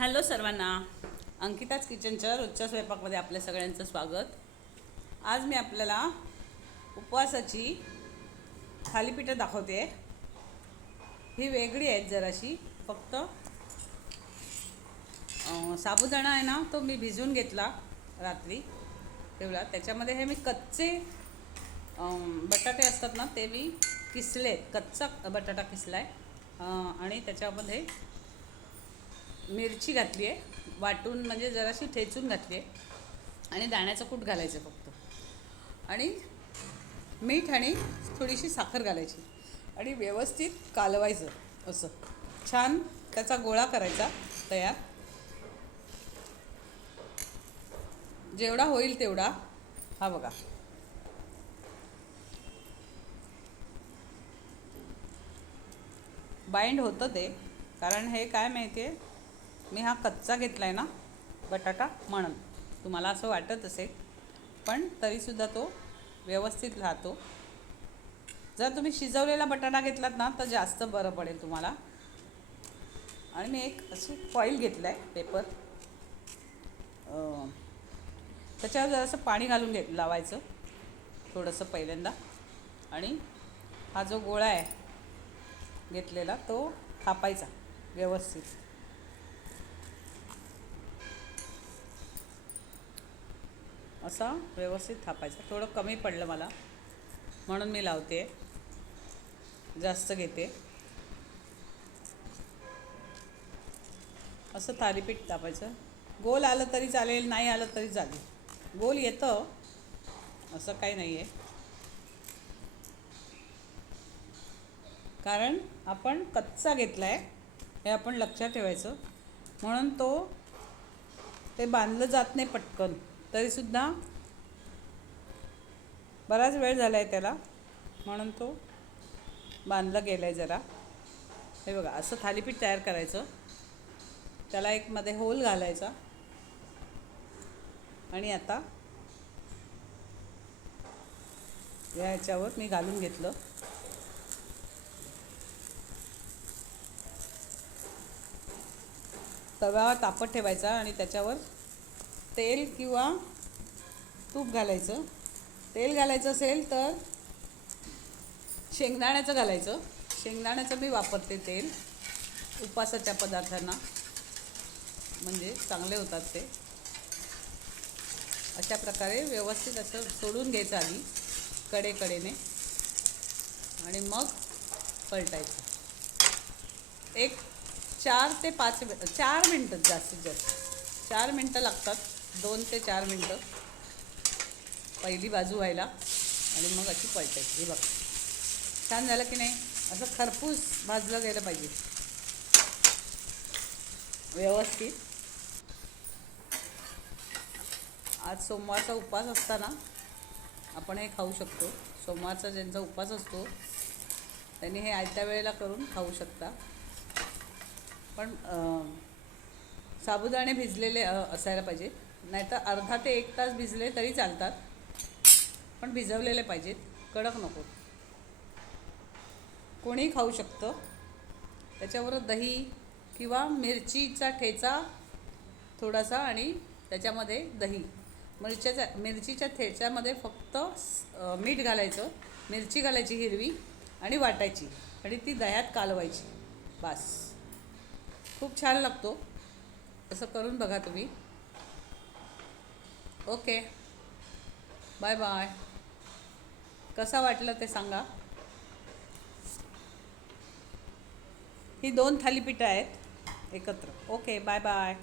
Hello सर्वांना. अंकिताच किचनच्या रोजच्या स्वयंपाकमध्ये आपल्या सगळ्यांचं स्वागत. आज मी आपल्याला उपवासाची थालीपीठं दाखवते. ही वेगळी आहेत जराशी. फक्त साबुदाणा आहे ना तो मी भिजवून घेतला रात्री. ठेवला. त्याच्यामध्ये हे मी कच्चे बटाटे असतात ना ते मी किसले कच्चा बटाटा किसला आहे आणि त्याच्यामध्ये मिरची घातली आहे. वाटून म्हणजे जराशी ठेचून घातली आहे. आणि दाण्याचं कूट घालायचं फक्त. आणि मीठ आणि थोडीशी साखर घालायची. आणि व्यवस्थित कालवायचं असं. छान त्याचा गोळा करायचा तयार. जेवढा होईल तेवढा. हा बघा. बाइंड होतं ते. कारण हे काय माहिती आहे? मी हा कच्चा घेतला आहे ना बटाटा म्हणून. तुम्हाला असं वाटत असेल पण तरीसुद्धा तो व्यवस्थित राहतो. जर तुम्ही शिजवलेला बटाटा घेतलात ना तर जास्त बरं पडेल तुम्हाला. आणि मी एक अशी फॉईल घेतलं आहे पेपर त्याच्यावर जरासं पाणी घालून घे लावायचं थोडंसं पहिल्यांदा. आणि हा जो गोळा आहे घेतलेला तो थापायचा व्यवस्थित. असा व्यवस्थित थापायचा. थोडं कमी पडलं मला. म्हणून मी लावते. जास्त घेते. असं थालीपीठ थापायचं. गोल आलं तरी चालेल नाही आलं तरी चालेल गोल येतं. असं काही नाही आहे कारण आपण कच्चा घेतला आहे हे आपण लक्षात ठेवायचं. म्हणून तो ते बांधलं जात नाही पटकन. तरीसुद्धा बराच वेळ झाला आहे त्याला म्हणून तो बांधला गेला आहे जरा. हे बघा असं थालीपीठ तयार करायचं. त्याला एक मध्ये होल घालायचा. आणि आता या ह्याच्यावर मी घालून घेतलं. तव्यावर तापत ठेवायचा आणि त्याच्यावर तेल किंवा तूप घालायचं. तेल घालायचं असेल तर शेंगदाण्याचं घालायचं. शेंगदाण्याचं मी वापरते तेल. उपासाच्या पदार्थांना. म्हणजे चांगले होतात ते. अशा प्रकारे व्यवस्थित असं सोडून घ्यायचं आधी कडेकडेने. आणि मग पलटायचं. एक चार ते पाच मि- चार मिनटं जास्तीत जास्त. चार मिनटं लागतात. दोन ते चार मिनटं पहिली बाजू व्हायला आणि मग अशी पलटायची. हे बघ. छान झालं की नाही? असं खरपूस भाजलं गेलं पाहिजे. व्यवस्थित. आज सोमवारचा उपवास असताना आपण हे खाऊ शकतो. सोमवारचा ज्यांचा उपवास असतो त्यांनी हे आयत्या वेळेला करून खाऊ शकता. पण साबुदाणे भिजलेले असायला पाहिजे. नाहीतर अर्धा ते एक तास भिजले तरी चालतात. पण भिजवलेले पाहिजेत. कडक नको. कोणी खाऊ शकतं. त्याच्यावर दही किंवा मिरचीचा ठेचा थोडासा आणि त्याच्यामध्ये दही. मिरच्याच्या मिरचीच्या ठेच्यामध्ये फक्त मीठ घालायचं. मिरची घालायची हिरवी आणि वाटायची. आणि ती दह्यात कालवायची. बास. खूप छान लागतो. असं करून बघा तुम्ही. ओके. Bye bye. कसा वाटलं ते सांगा. ही दोन थालीपीठं आहेत एकत्र. Okay bye bye.